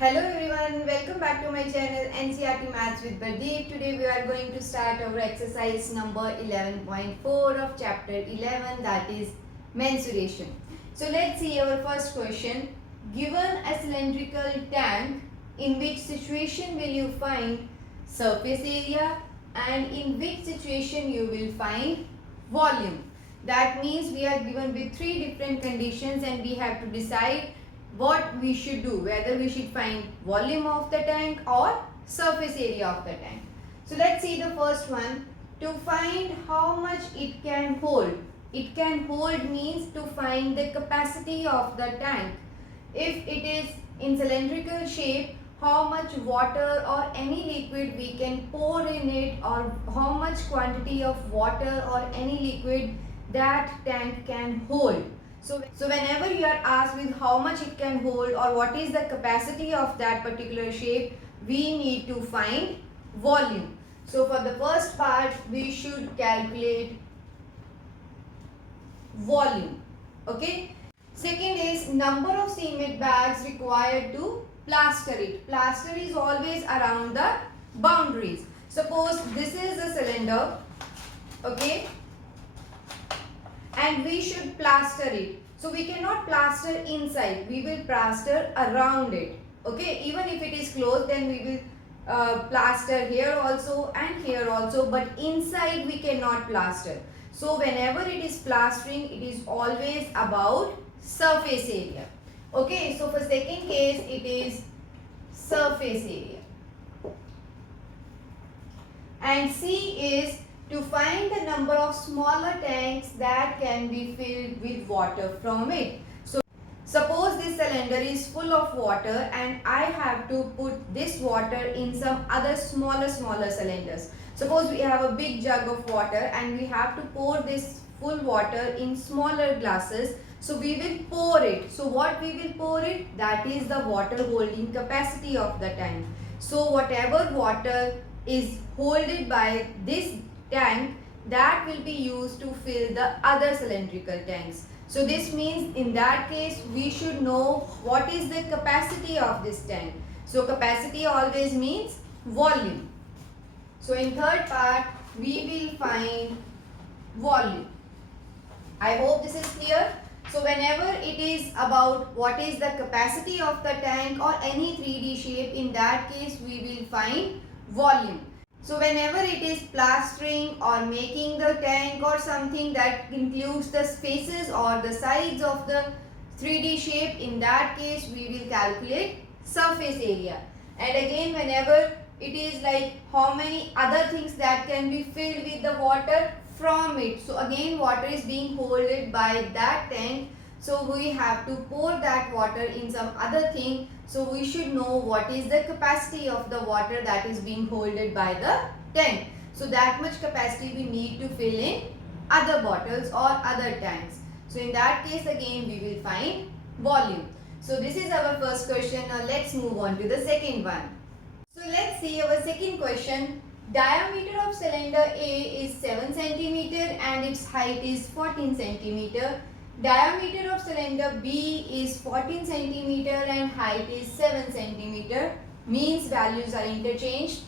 Hello everyone, welcome back to my channel NCERT Maths with Bardeep. Today we are going to start our exercise number 11.4 of chapter 11, that is mensuration. So let's see our first question. Given a cylindrical tank, in which situation will you find surface area and in which situation you will find volume? That means we are given with three different conditions and we have to decide what we should do, whether we should find volume of the tank or surface area of the tank. So let's see the first one. To find how much it can hold. It can hold means to find the capacity of the tank. If it is in cylindrical shape, how much water or any liquid we can pour in it, or how much quantity of water or any liquid that tank can hold. So whenever you are asked with how much it can hold or what is the capacity of that particular shape, we need to find volume. So for the first part, we should calculate volume. Okay. Second is number of cement bags required to plaster it. Plaster is always around the boundaries. Suppose this is the cylinder. Okay. And we should plaster it. So we cannot plaster inside, we will plaster around it. Okay, even if it is closed, then we will plaster here also and here also, but inside we cannot plaster. So whenever it is plastering, it is always about surface area. Okay, so for second case, it is surface area. And C is to find the number of smaller tanks that can be filled with water from it. So suppose this cylinder is full of water and I have to put this water in some other smaller cylinders. Suppose we have a big jug of water and we have to pour this full water in smaller glasses. So we will pour it. So what we will pour it? That is the water holding capacity of the tank. So whatever water is holded by this tank, that will be used to fill the other cylindrical tanks. So this means in that case we should know what is the capacity of this tank. So capacity always means volume. So in third part we will find volume. I hope this is clear. So whenever it is about what is the capacity of the tank or any 3D shape, in that case we will find volume. So whenever it is plastering or making the tank or something that includes the spaces or the sides of the 3D shape, in that case we will calculate surface area. And again, whenever it is like how many other things that can be filled with the water from it. So again, water is being holded by that tank. So we have to pour that water in some other thing. So we should know what is the capacity of the water that is being holded by the tank. So that much capacity we need to fill in other bottles or other tanks. So in that case again we will find volume. So this is our first question. Now let's move on to the second one. So let's see our second question. Diameter of cylinder A is 7 cm and its height is 14 cm. Diameter of cylinder B is 14 cm and height is 7 cm. Means values are interchanged.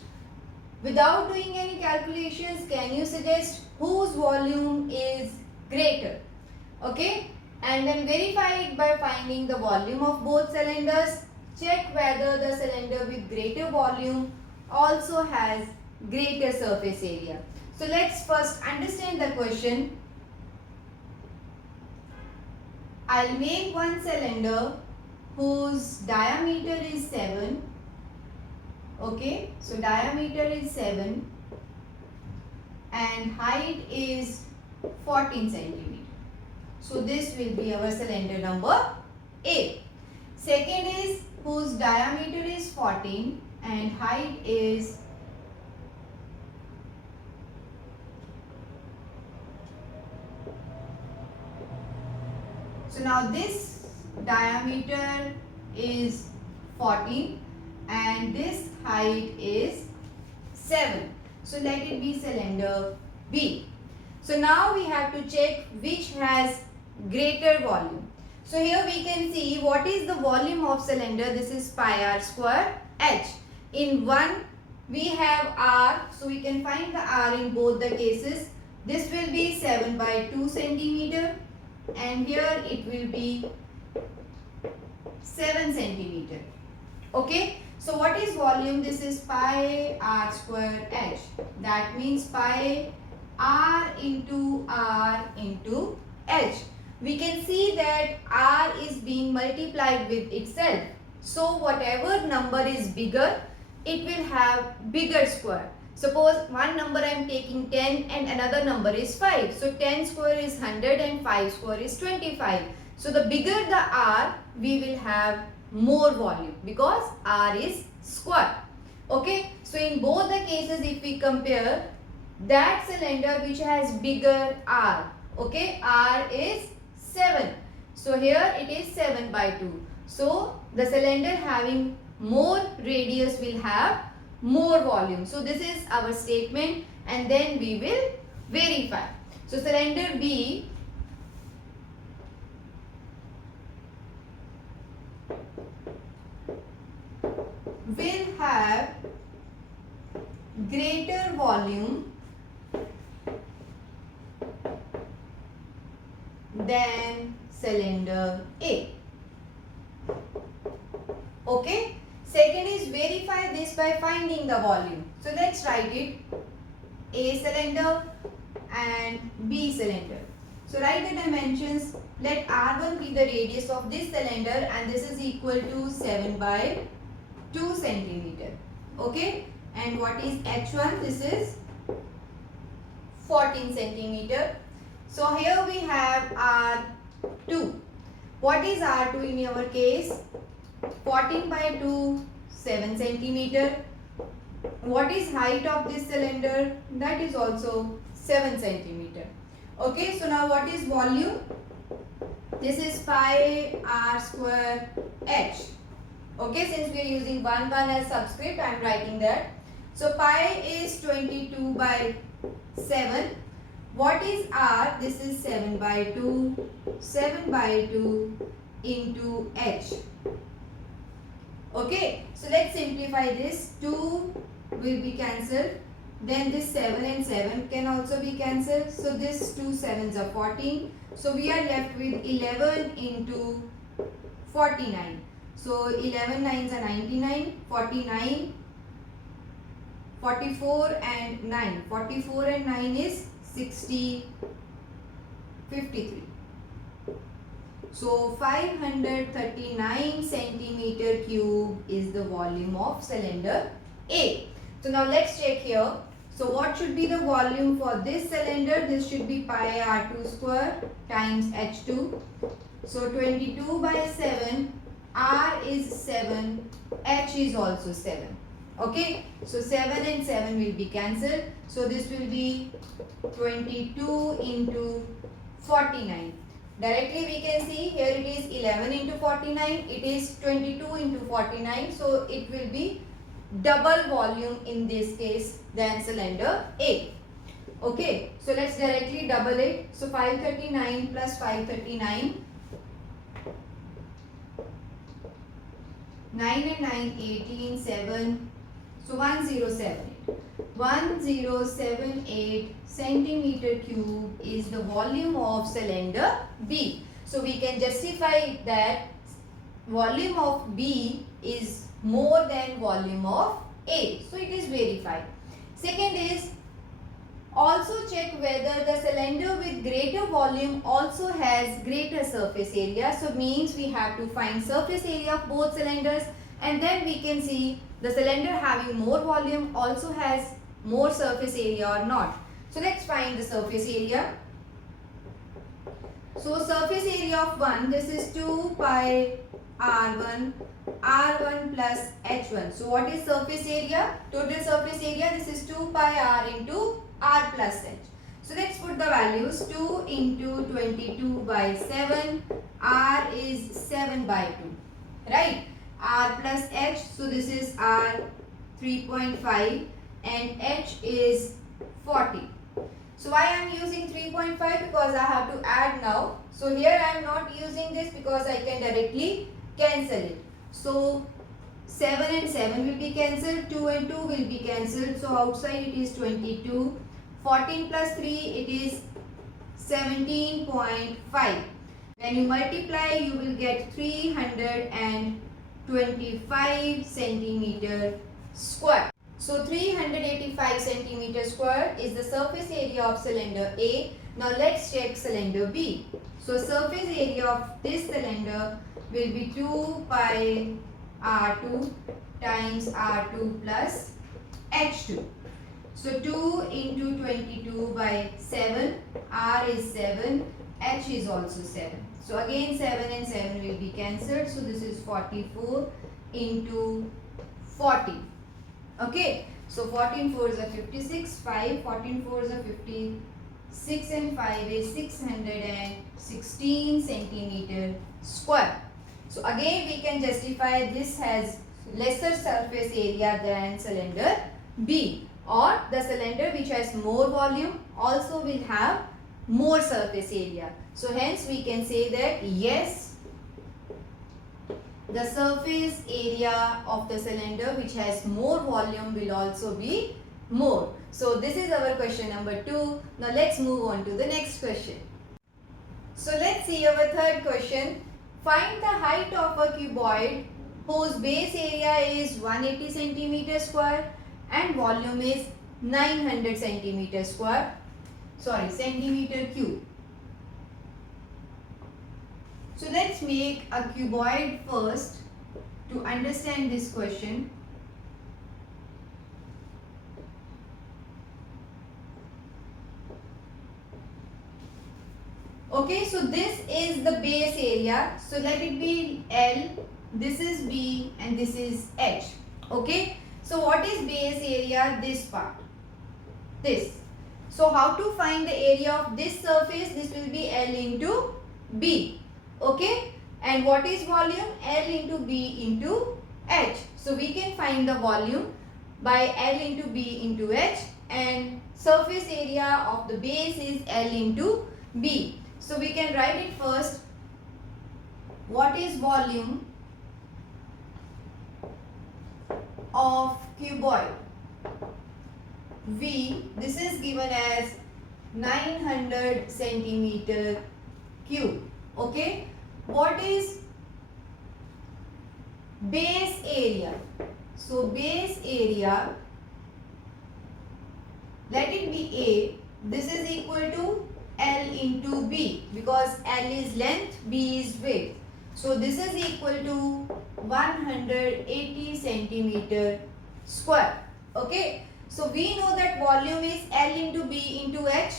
Without doing any calculations, can you suggest whose volume is greater? Okay. And then verify it by finding the volume of both cylinders. Check whether the cylinder with greater volume also has greater surface area. So let's first understand the question. I'll make one cylinder whose diameter is 7. Okay, so diameter is 7 and height is 14 cm. So this will be our cylinder number A. Second is whose diameter is 14 and height is 'So now this diameter is 14 and this height is 7. So let it be cylinder B. So now we have to check which has greater volume. So here we can see what is the volume of cylinder. This is pi r square h. In one we have r, so we can find the r in both the cases. This will be 7 by 2 centimeter and here it will be 7 centimeter. Okay, so what is volume? This is pi r square h. That means pi r into h. We can see that r is being multiplied with itself. So whatever number is bigger, it will have bigger square. Suppose one number I am taking 10 and another number is 5. So 10 square is 100 and 5 square is 25. So the bigger the r, we will have more volume because r is square. Okay, so in both the cases if we compare, that cylinder which has bigger r, okay, r is 7. So here it is 7 by 2. So the cylinder having more radius will have more volume. So this is our statement and then we will verify. So cylinder B will have greater volume than cylinder A. Okay. Second is verify this by finding the volume. So let's write it. A cylinder and B cylinder. So write the dimensions. Let R1 be the radius of this cylinder and this is equal to 7 by 2 centimeter. Okay. And what is H1? This is 14 centimeter. So here we have R2. What is R2 in our case? 14 by 2, 7 centimeter. What is height of this cylinder? That is also 7 centimeter. Okay, so now what is volume? This is pi r square h. Okay, since we are using 1 as subscript, I am writing that. So pi is 22 by 7. What is r? This is 7 by 2. 7 by 2 into h. Okay, so let's simplify this. 2 will be cancelled. Then this 7 and 7 can also be cancelled. So this 2 7s are 14. So we are left with 11 into 49. So 11 9s are 99. 49, 44 and 9. 44 and 9 is 60, 53. So 539 centimeter cube is the volume of cylinder A. So now let's check here. So what should be the volume for this cylinder? This should be pi r2 square times h2. So 22 by 7, r is 7, h is also 7. Okay, so 7 and 7 will be cancelled. So this will be 22 into 49. Directly we can see here it is 11 into 49, it is 22 into 49. So it will be double volume in this case than cylinder A. Okay, so let's directly double it. So 539 plus 539, 9 and 9, 18, 7. So 1078. 1078 centimeter cube is the volume of cylinder B. So we can justify that volume of B is more than volume of A. So it is verified. Second is also check whether the cylinder with greater volume also has greater surface area. So means we have to find surface area of both cylinders and then we can see the cylinder having more volume also has more surface area or not. So let's find the surface area. So surface area of 1, this is 2 pi r1 plus h1. So what is surface area? Total surface area, this is 2 pi r into r plus h. So let's put the values. 2 into 22 by 7, r is 7 by 2, right? R plus h, so this is r 3.5 and h is 40. So why I am using 3.5? Because I have to add now. So here I am not using this because I can directly cancel it. So 7 and 7 will be cancelled, 2 and 2 will be cancelled. So outside it is 22. 14 plus 3 it is 17.5. When you multiply you will get 325 centimeter square. So 385 centimeter square is the surface area of cylinder A. Now let's check cylinder B. So surface area of this cylinder will be 2 pi R2 times R2 plus H2. So 2 into 22 by 7, R is 7, H is also 7. So again 7 and 7 will be cancelled. So this is 44 into 40. Okay. So 14 4s are 56, 5, 14 4s are 56 and 5 is 616 centimeter square. So again we can justify this has lesser surface area than cylinder B, or the cylinder which has more volume also will have more surface area. So hence we can say that yes, the surface area of the cylinder which has more volume will also be more. So this is our question number 2. Now let's move on to the next question. So let's see our third question. Find the height of a cuboid whose base area is 180 centimeter square and volume is 900 centimeter square. Centimeter cube. So let's make a cuboid first to understand this question. Okay, so this is the base area. So let it be L, this is B and this is H. Okay, so what is base area? This part. This. So how to find the area of this surface? This will be L into B. Okay, and what is volume? L into B into H. So we can find the volume by L into B into H, and surface area of the base is L into B. So we can write it first. What is volume of cuboid? V, this is given as 900 centimeter cube. Okay, what is base area? So base area, let it be A. This is equal to L into B because L is length, B is width. So this is equal to 180 centimeter square. Okay, so we know that volume is L into B into H.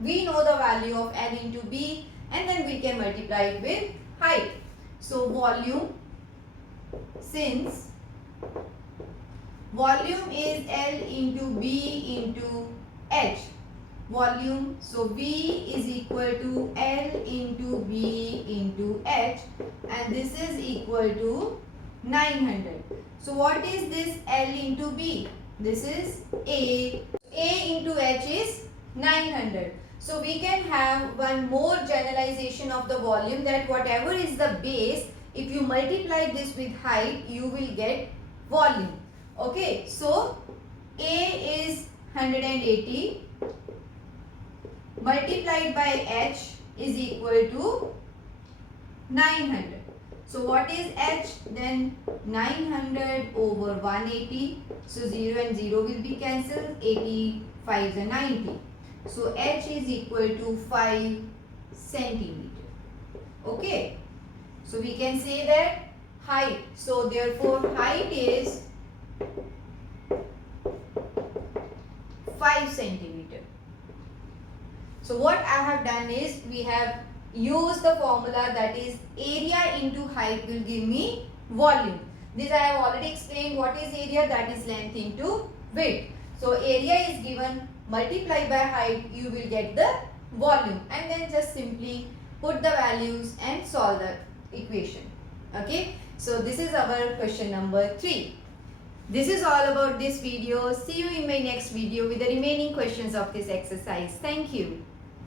We know the value of L into B, and then we can multiply it with height. So volume, since volume is L into B into H, volume, so V is equal to L into B into H, and this is equal to 900. So what is this L into B? This is A. A into H is 900. So we can have one more generalization of the volume, that whatever is the base, if you multiply this with height, you will get volume. Okay, so A is 180 multiplied by H is equal to 900. So what is H? Then 900 over 180. So 0 and 0 will be cancelled. 85 and 90. So H is equal to 5 centimeter. Okay. So we can say that height. So therefore height is 5 centimeter. So what I have done is, we have used the formula, that is area into height will give me volume. This I have already explained. What is area? That is length into width. So area is given, multiply by height, you will get the volume, and then just simply put the values and solve the equation. Okay. So this is our question number 3. This is all about this video. See you in my next video with the remaining questions of this exercise. Thank you.